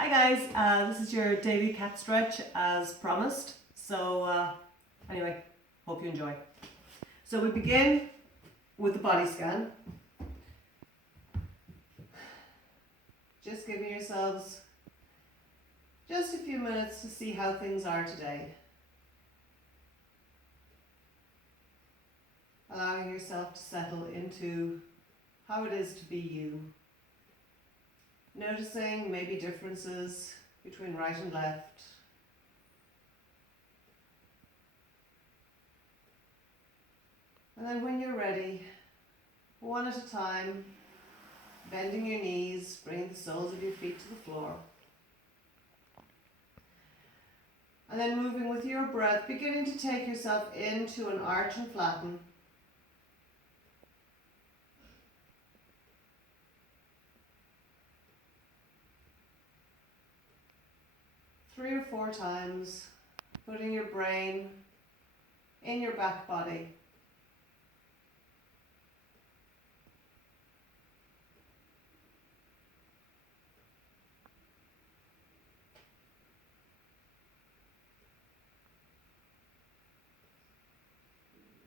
Hi guys, this is your daily cat stretch as promised. So anyway, hope you enjoy. So we begin with the body scan. Just giving yourselves just a few minutes to see how things are today. Allowing yourself to settle into how it is to be you. Noticing maybe differences between right and left. And then when you're ready, one at a time, bending your knees, bringing the soles of your feet to the floor. And then moving with your breath, beginning to take yourself into an arch and flatten. Three or four times, putting your brain in your back body.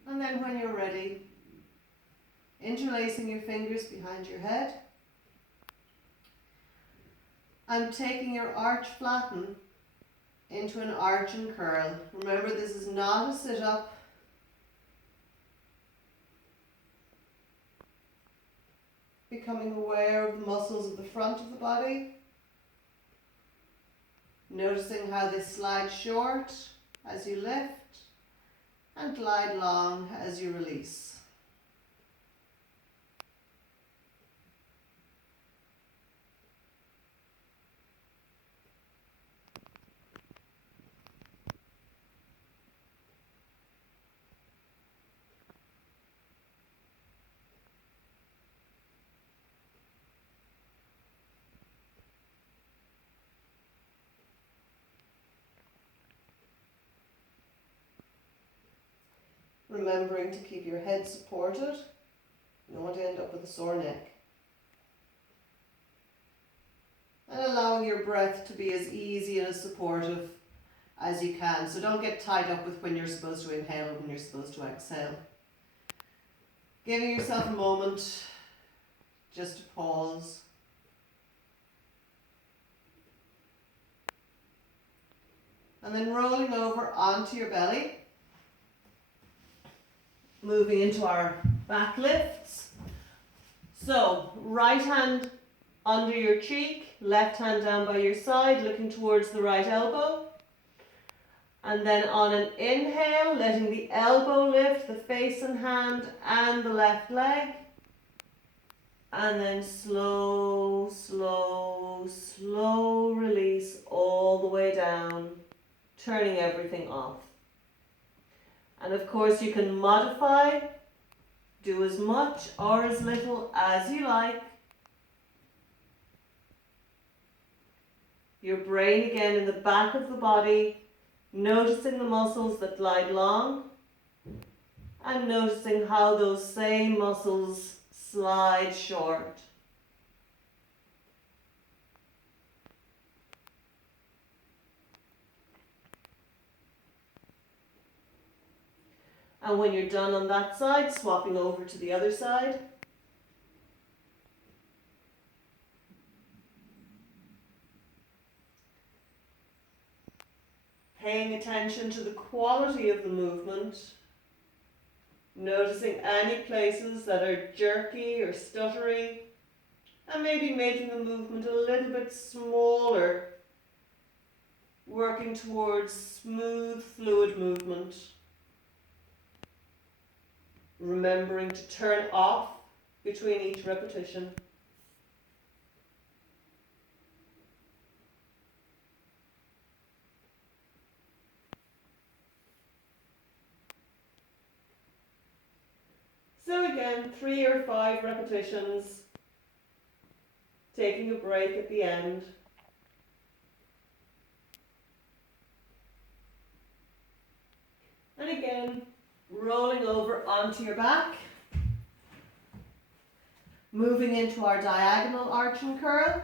And then when you're ready, interlacing your fingers behind your head and taking your arch flatten into an arch and curl. Remember, this is not a sit-up. Becoming aware of the muscles of the front of the body. Noticing how they slide short as you lift and glide long as you release. Remembering to keep your head supported. You don't want to end up with a sore neck. And allowing your breath to be as easy and as supportive as you can. So don't get tied up with when you're supposed to inhale and when you're supposed to exhale. Giving yourself a moment just to pause. And then rolling over onto your belly. Moving into our back lifts. So, right hand under your cheek, left hand down by your side, looking towards the right elbow. And then on an inhale, letting the elbow lift, the face and hand, and the left leg. And then slow, slow, slow release all the way down, turning everything off. And of course you can modify, do as much or as little as you like. Your brain again in the back of the body, noticing the muscles that glide long and noticing how those same muscles slide short. And when you're done on that side, swapping over to the other side. Paying attention to the quality of the movement. Noticing any places that are jerky or stuttery. And maybe making the movement a little bit smaller. Working towards smooth, fluid movement. Remembering to turn off between each repetition. So again, 3 or 5 repetitions, taking a break at the end. And again, rolling over onto your back. Moving into our diagonal arch and curl.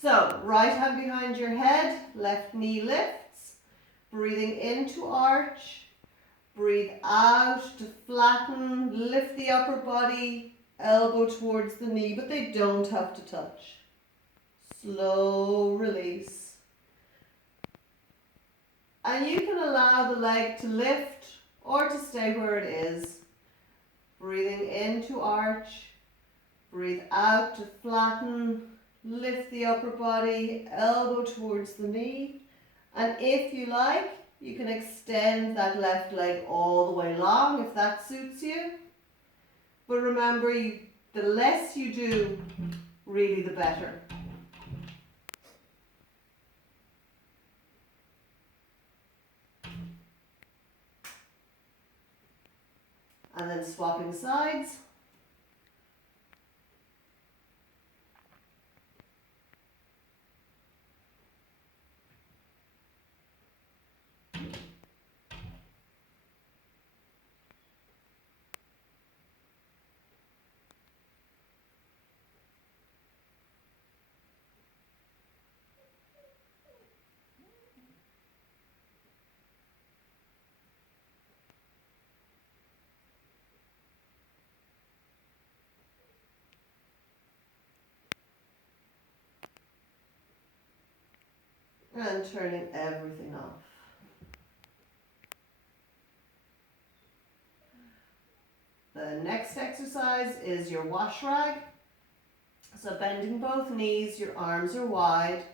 So, right hand behind your head, left knee lifts, breathing in to arch, breathe out to flatten, lift the upper body, elbow towards the knee, but they don't have to touch. Slow release. And you can allow the leg to lift or to stay where it is. Breathing in to arch, breathe out to flatten, lift the upper body, elbow towards the knee. And if you like, you can extend that left leg all the way long if that suits you. But remember, the less you do, really the better. And then swapping sides. And turning everything off. The next exercise is your wash rag. So bending both knees, your arms are wide.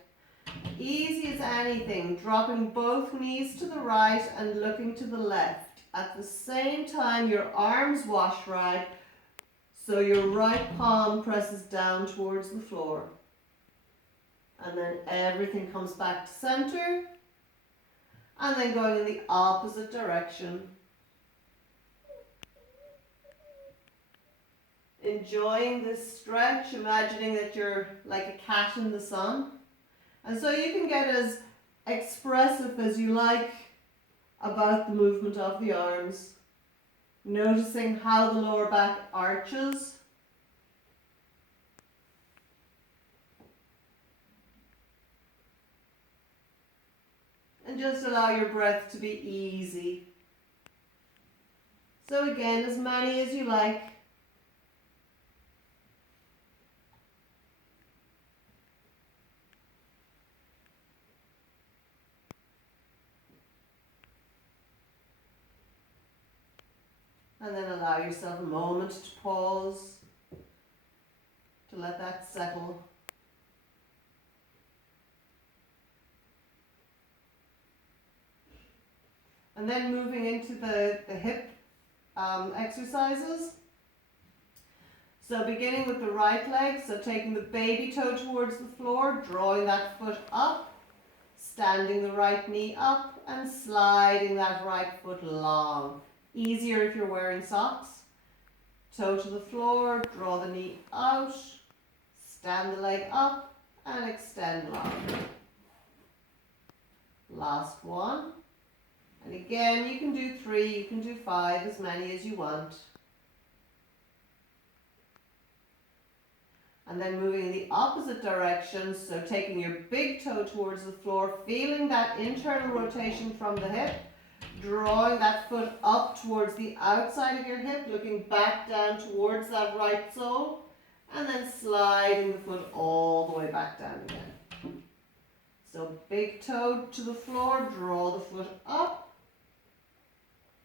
Easy as anything, dropping both knees to the right and looking to the left. At the same time, your arms wash rag, so your right palm presses down towards the floor. And then everything comes back to center. And then going in the opposite direction. Enjoying this stretch, imagining that you're like a cat in the sun. And so you can get as expressive as you like about the movement of the arms. Noticing how the lower back arches. And just allow your breath to be easy. So again, as many as you like. And then allow yourself a moment to pause, to let that settle. And then moving into the hip exercises. So beginning with the right leg, so taking the baby toe towards the floor, drawing that foot up, standing the right knee up and sliding that right foot long. Easier if you're wearing socks. Toe to the floor, draw the knee out, stand the leg up and extend long. Last one. And again, you can do 3, you can do 5, as many as you want. And then moving in the opposite direction, so taking your big toe towards the floor, feeling that internal rotation from the hip, drawing that foot up towards the outside of your hip, looking back down towards that right sole, and then sliding the foot all the way back down again. So big toe to the floor, draw the foot up,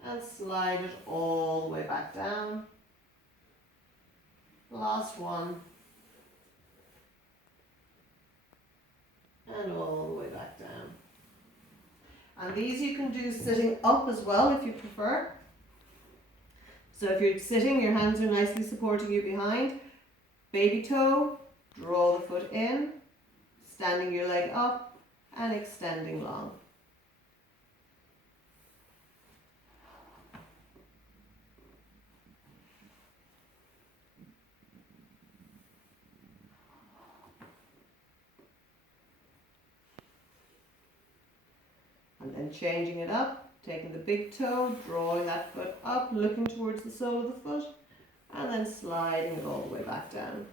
and slide it all the way back down. Last one. And all the way back down. And these you can do sitting up as well if you prefer. So if you're sitting, your hands are nicely supporting you behind. Baby toe, draw the foot in, standing your leg up and extending long. And then changing it up, taking the big toe, drawing that foot up, looking towards the sole of the foot, and then sliding it all the way back down.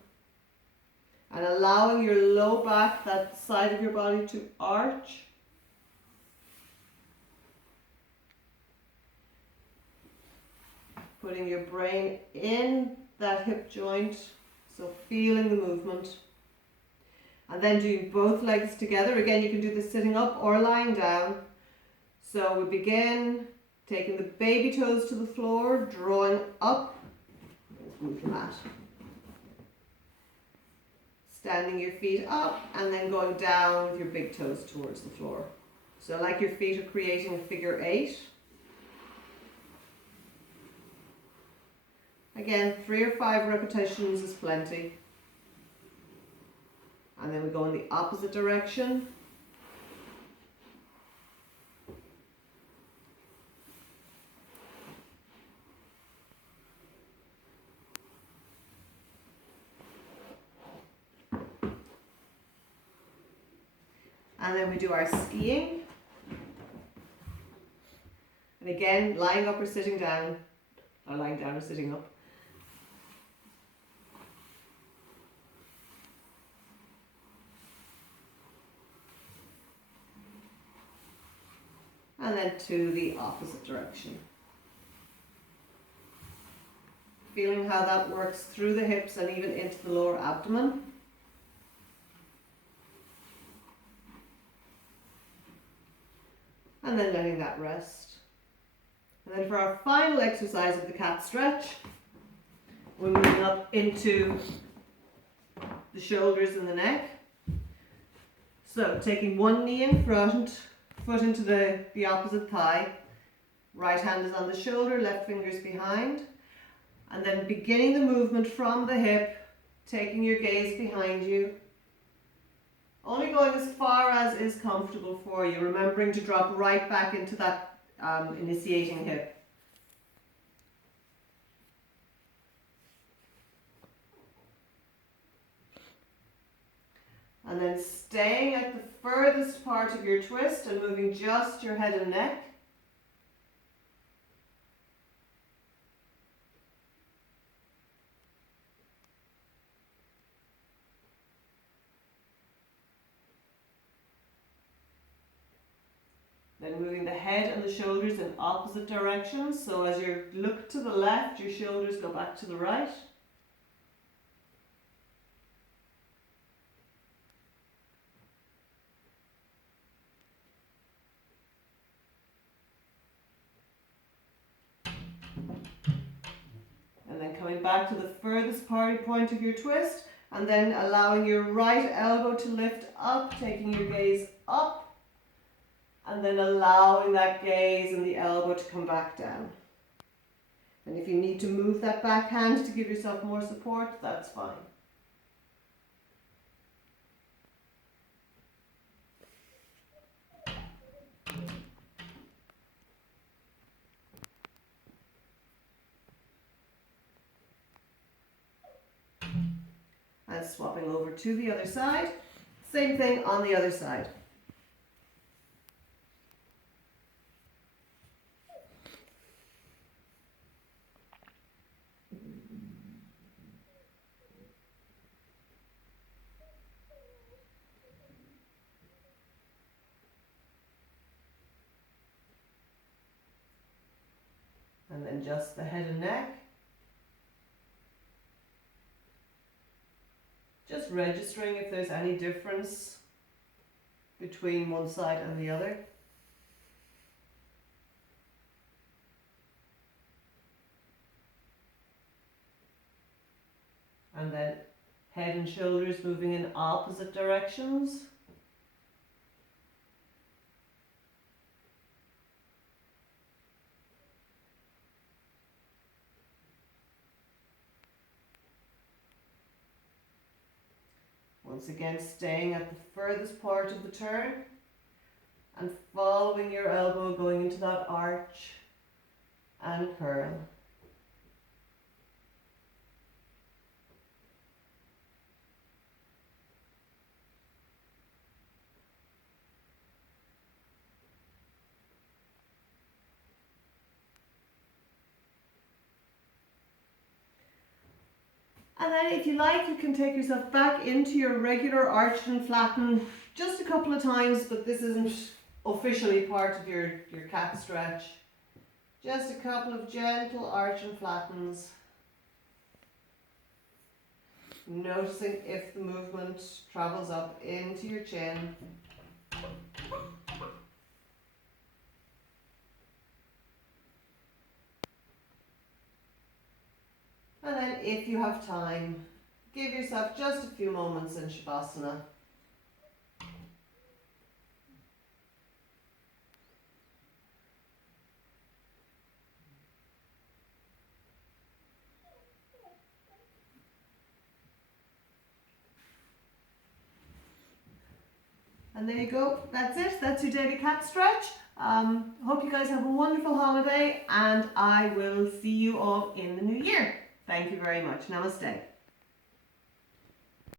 And allowing your low back, that side of your body, to arch. Putting your brain in that hip joint, so feeling the movement. And then doing both legs together. Again, you can do this sitting up or lying down. So we begin taking the baby toes to the floor, drawing up, move the mat. Standing your feet up and then going down with your big toes towards the floor. So like your feet are creating a figure 8. Again, 3 or 5 repetitions is plenty. And then we go in the opposite direction. And then we do our skiing. And again, lying up or sitting down, or lying down or sitting up. And then to the opposite direction. Feeling how that works through the hips and even into the lower abdomen. And then letting that rest. And then for our final exercise of the cat stretch, we're moving up into the shoulders and the neck. So taking one knee in front, foot into the opposite thigh, right hand is on the shoulder, left finger's behind, and then beginning the movement from the hip, taking your gaze behind you, only going as far as is comfortable for you, remembering to drop right back into that initiating hip. And then staying at the furthest part of your twist and moving just your head and neck. Then moving the head and the shoulders in opposite directions. So as you look to the left, your shoulders go back to the right. And then coming back to the furthest point of your twist, and then allowing your right elbow to lift up, taking your gaze up, and then allowing that gaze and the elbow to come back down. And if you need to move that back hand to give yourself more support, that's fine. And swapping over to the other side. Same thing on the other side. And then just the head and neck. Just registering if there's any difference between one side and the other. And then head and shoulders moving in opposite directions. Once again, staying at the furthest part of the turn and following your elbow going into that arch and curl. And then if you like, you can take yourself back into your regular arch and flatten just a couple of times, but this isn't officially part of your cat stretch. Just a couple of gentle arch and flattens. Noticing if the movement travels up into your chin. And then if you have time, give yourself just a few moments in Shavasana. And there you go, that's it, that's your daily cat stretch. Hope you guys have a wonderful holiday, and I will see you all in the new year. Thank you very much. Namaste.